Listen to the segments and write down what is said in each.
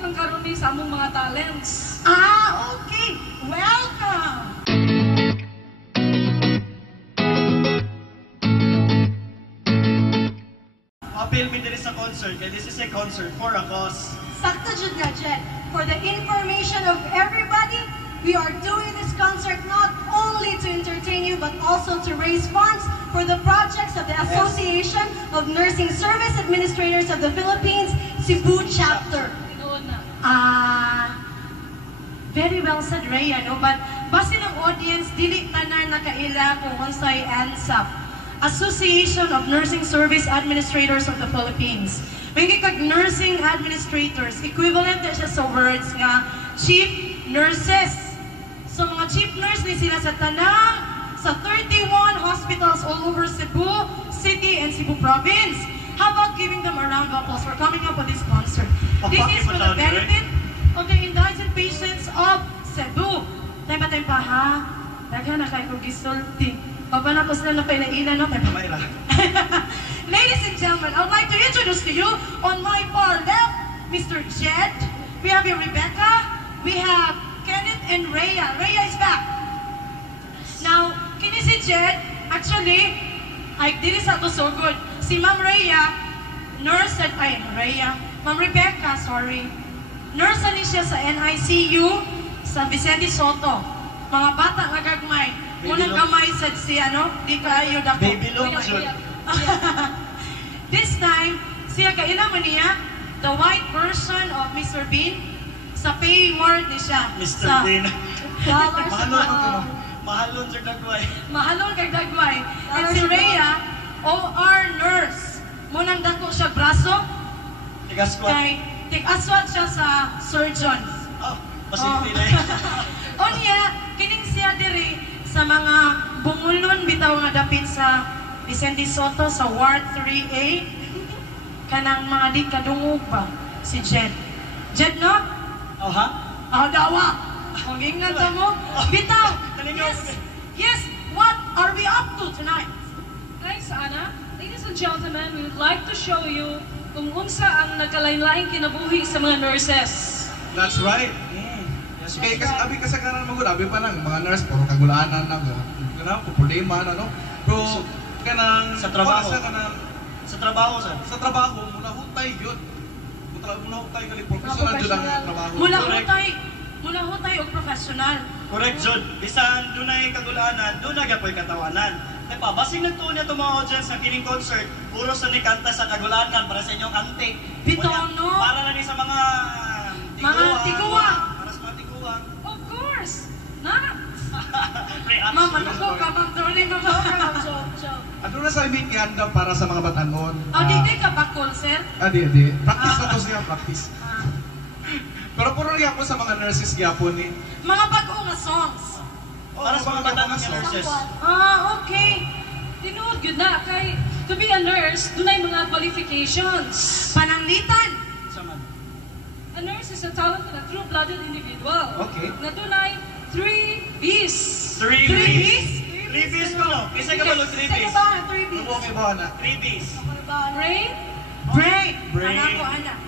lang karon ni sa among mga talents. Okay. Welcome. Appeal me din sa concert, and this is a concert for a cause. Sakto jud nga, Jen. For the information of everybody, we are doing this concert not only to entertain you, but also to raise funds for the projects of the Association of Nursing Service Administrators of the Philippines, Cebu Chapter. Tinuod na. Very well said, Rhea, no? But base ng audience, dili tanan nakaila kung unsay ANSAP, Association of Nursing Service Administrators of the Philippines. May kag nursing administrators, equivalent na siya sa words nga chief nurses. So mga chief nurse ni sila sa tanang sa 31 hospitals all over Cebu City and Cebu Province. How about giving them a round of applause for coming up with this concert? This is for the benefit of the indigent patients of Cebu. Tayo pa ha? Daghan na kayo kong gisulti. Papa na ko sila na pailailan, no? Ladies and gentlemen, I would like to introduce to you on my far left, Mr. Jed. We have here Rebecca. We have Kenneth and Rhea. Rhea is back. Now, can you see Jed? Actually, I did this so good. Si Ma'am Rhea, nurse at, Rhea. Ma'am Rebecca, sorry. Nurse ni siya sa NICU sa Vicente Soto. Mga bata nga gagmay. Munang gamay sa si ano, di kaayo dako. Baby look, Jud. This time, siya kailan mo niya, the white version of Mr. Bean, sa pay word ni siya. Mr. Sa Bean. Dollars. Mahalon sa dagway. Mahalon kay dagway. And si Rhea, OR nurse. Munang dako siya braso. Tigaskwat. Kay tig-aswat siya sa surgeon. Pasinti na O niya, kining siya diri sa mga bungulon bitaw nga dapit sa Vicente Soto sa Ward 3A. Kanang mga di kadungog ba? Si Jed. Jed, no? ha? Dawa. Kung ingnan ta mo. Bitaw. Yes. What are we up to tonight? Thanks, Anna. Ladies and gentlemen, we would like to show you kung unsa ang nagkalain-laing kinabuhi sa mga nurses. That's right. Yes, Okay, kasi abi kasagaran mo abi pa nang mga nurse puro kagulaanan na problema na no. Pero kanang Sa trabaho. Sa trabaho, sir. Sa trabaho muna hutay gyud. Muna hutay gali professional jud ang trabaho. Mula hutay og professional. Correct, Jud. Bisan dunay kagulaanan, dunay gapoy katawanan. Kaya pa, basing nagtuon niya itong mga audience ng kining concert, puro sa nikanta sa kagulaanan para sa inyong antik. Bitaw, no? Para na ni sa mga tiguang. Para sa mga tiguang. Of course! Na! Ma'am, ano po ka? Ma'am, tuloy mo ba? Joke. Ano na sa imig ihanda para sa mga batanon? Di ka bakol, sir? Di. Practice na to siya, practice. Pero puro gyapon sa mga nurses gyapon ni. Mga bago nga songs. Para sa mga batanon nga nurses. Okay. Tinuod yun na, kay to be a nurse, dunay mga qualifications. Pananglitan. Saman. A nurse is a talented and true-blooded individual. Okay. Na dunay 3 Bs. 3 Bs? 3 Bs ko no? Isa ka ba 3 Sige Bs? ba ang 3 Bs? Okay ba na? 3 Bs. Brain, Brain. Brain. Anak ko, anak.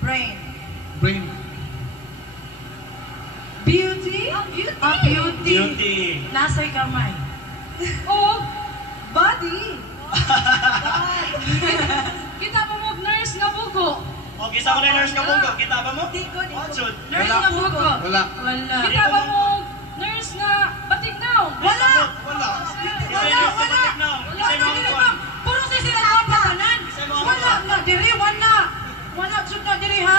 Brain. Brain. beauty, Beauty. Beauty. Nasa'y kamay. o body. Kita mo mo nurse nga bugo. O, kisa ko na yung nurse ka bungo. Kita ba mo? Di ko. Jud. Nurse Wala. na buko. Wala. Kita ba mo nurse nga batignaw. Wala. Wala. Isa yung nurse ka batignaw. Isa yung mga Dili, buwan. ma'am. Puro sa sila ang patanan. Wala na, diri, wala. Wala, sud na, diri, ha?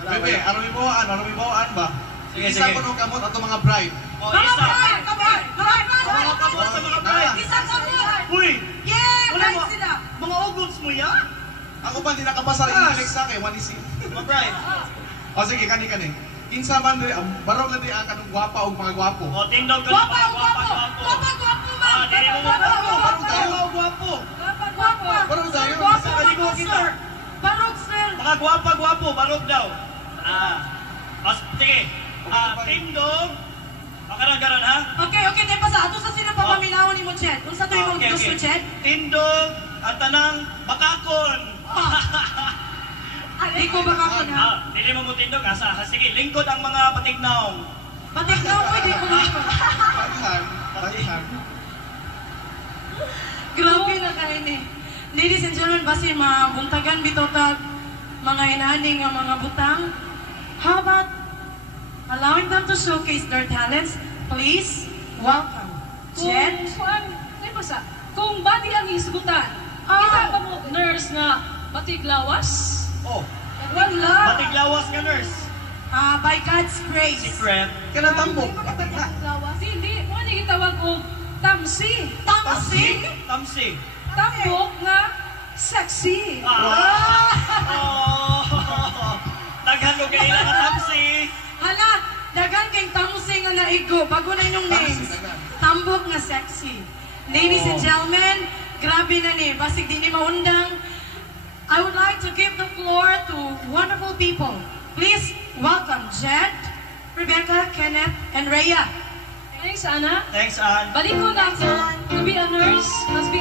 Bebe, ano mi mo ba? Sige, Isa sige. ko nung kamot ato mga bride. O, Mga isa. bride, kamay. Mga Mga kabot sa mga bride. Isa ka mo. Uy! Yeah, Wala bride mo. sila. Mga ugots mo ya? Ako pa hindi nakapasa rin English sa akin, one is it. Mga bride. O sige, kani. Kinsa man diri, barog na di ang kanong gwapa o mga gwapo. O, tingdog ko Guwapo, na guwapo. Guwapo, guwapo, ma'am. Dili mo Guwapo, guwapo. guwapo. Mga guwapo. Guwapo. Barog tayo. Guwapo, Sa kalibo guwapo, kita. sir. Barog, sir. Mga guwapa-guwapo, barog daw. Sige. Tindog. Makaran-garan ha? Okay, tayo pa sa ato sa sino pa paminawan ni mo, Chet. Kung sa ito yung Okay, gusto, okay. Chet. Tindog at tanang bakakon. Ay, Di ko baka ko na. Dili mo mutindog asa. Sige, lingkod ang mga patignaw. Patignaw ko, di ko na. Paghan. Grabe na kain eh. Ladies and gentlemen, basi mga buntagan bitotag, mga inani nga mga butang. How about allowing them to showcase their talents? Please, welcome. Jet. Kung badi ang isgutan, kita ba mo nurse nga batiglawas? Oh, Wala. patiglawas ka nurse. By God's grace. Secret. Kana tambok. Hindi, mo ni gitawag og tamsi. Tamsi. Tamsi. Tambok nga sexy. Oh! Daghan ko kayo na tamsi. Hala, dagan kay tamsi nga naigo. Bago na inyong names. Tambok nga sexy. Ladies and gentlemen, grabe na ni. Basig di ni maundang. I would like to give the floor to wonderful people. Please welcome Jed, Rebecca, Kenneth, and Rhea. Thanks, Ana. Thanks, Ann. Balik ko na ako, to be a nurse must be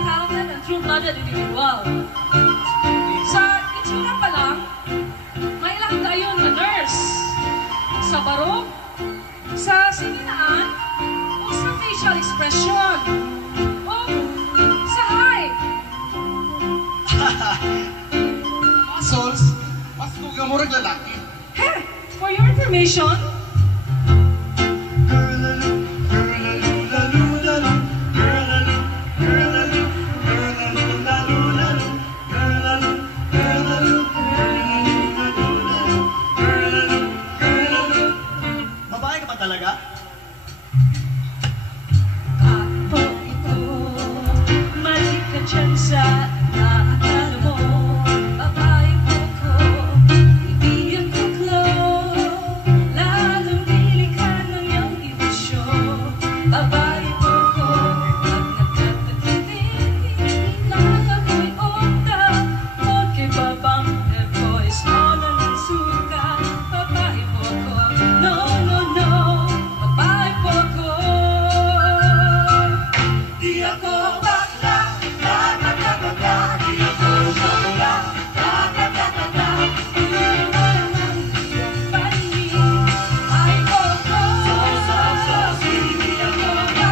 talented and true-blooded individual. Sa itsura pa lang, may ilang tayo na nurse. Sa barog, sa sininaan, o sa facial expression, o sa height. Muscles. Mas kugamurag lalaki. Heh, for your information, Babae ka ba talaga? ako ito, mali ka dyan sa naakala mo. Babae mo ko, hindi yan kuklo, lalong nilikha ng iyong ilusyon. Babae mo ko, pag nagkatakitin, lang ako'y utak, porque babang the voice mo na ng suka. Babae mo ko, no, no, no, babae mo ko. Di ako bakla, bakla, di ako bakla, bakla, hindi naman iyong paningin. Ay, oo, hindi ako bakla,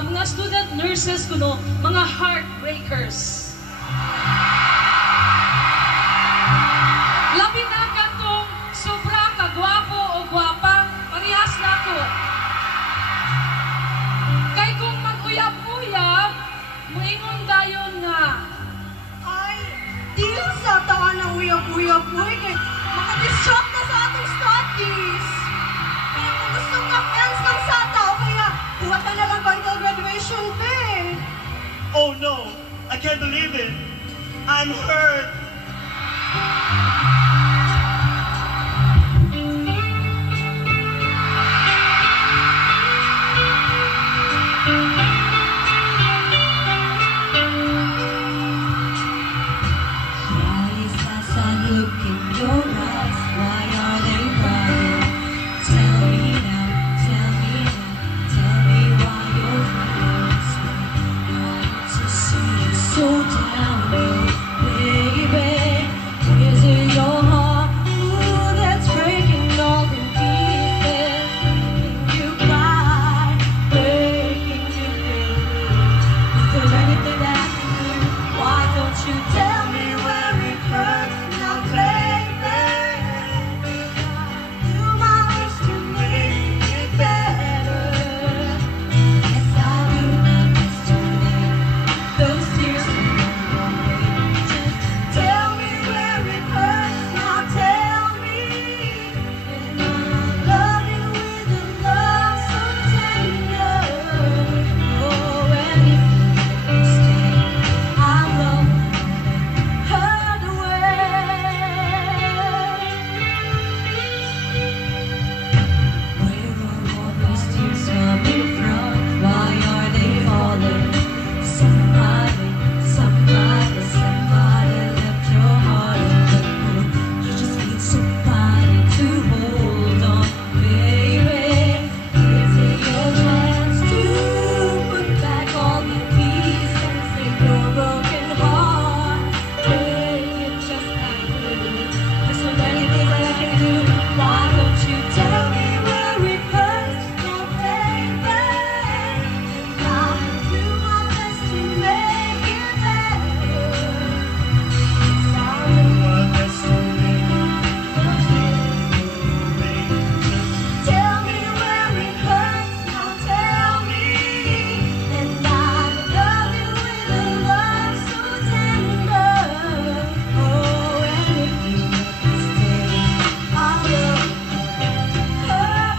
ang mga student nurses kuno, mga heartbreakers. Labi na katong sobra kagwapo o gwapa, parehas na ko. Kay kung mag-uyab-uyab, moingon dayon nga, Ay, di lang sa taan ng uyab-uyab mo. Kaya makadistract na sa atong studies. Kaya kung gusto ka friends ng sa tao, kaya buhat na lang ko until graduation, be. Oh no, I can't believe it. I'm hurt. why is that sad look in your eyes? Why are they crying? Tell me now, tell me now, tell me why you're feeling so. I want to see you so down low, baby. Is it your heart? Ooh, that's breaking all in pieces, making you cry, making you feel blue. Is there anything that I can do? Why don't you tell me where it hurts now, baby? Do my best to make it better. Yes, I'll do my best to make those tears go away. Just tell me where it hurts now, tell me. And I'll love you with a love so tender. Oh, and if you stay, I won't hurt away. Where are all those tears coming from? Why are they falling? Somebody left your heart in the cold. You just need somebody to hold on, baby. Is it your chance to put back all the pieces in your broken heart? Break it just like glue. There's so many things that I can do. Why don't you tell me where it hurts now, baby? And I'll do my best to make it better. Yes, I'll do my best to make those tears go away. Just tell me where it hurts now, tell me. And I'll love you with a love so tender. Oh, and if you stay, I will hurt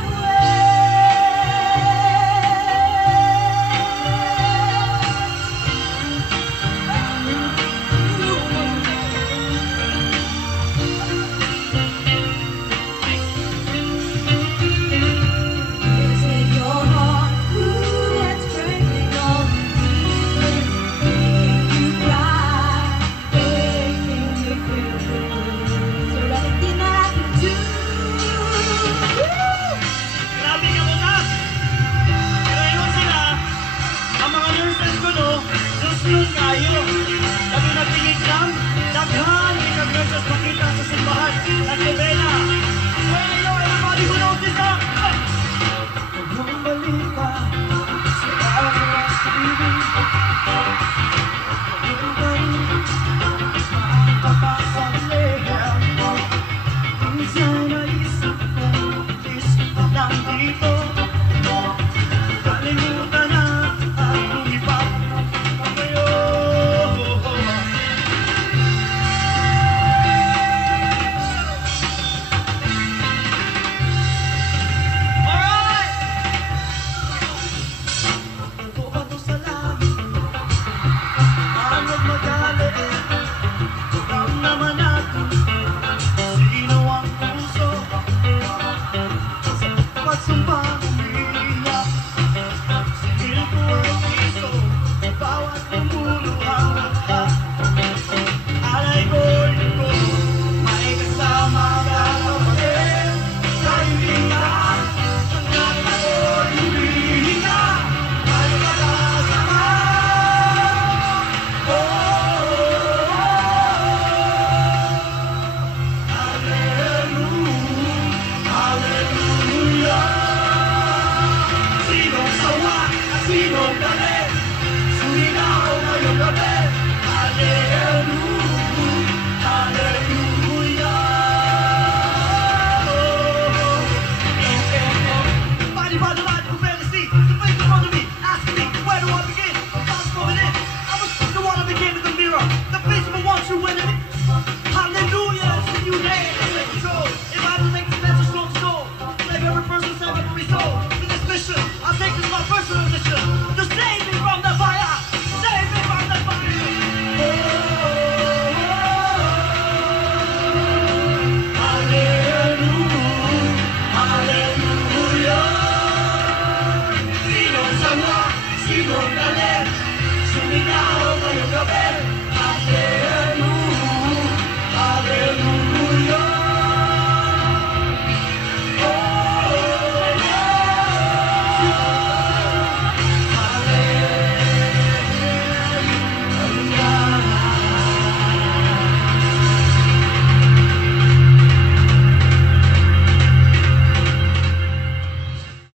Is it your heart? Ooh, that's breaking all the pieces, making you cry, making you feel blue. Is there anything that I can do? Grabe ka mo na! Pero yun sila, ang mga nurses ko no, susunod kayo. Sabi nagping exam, daghan, ikag nurses makita sa simbahan. Nagtubig.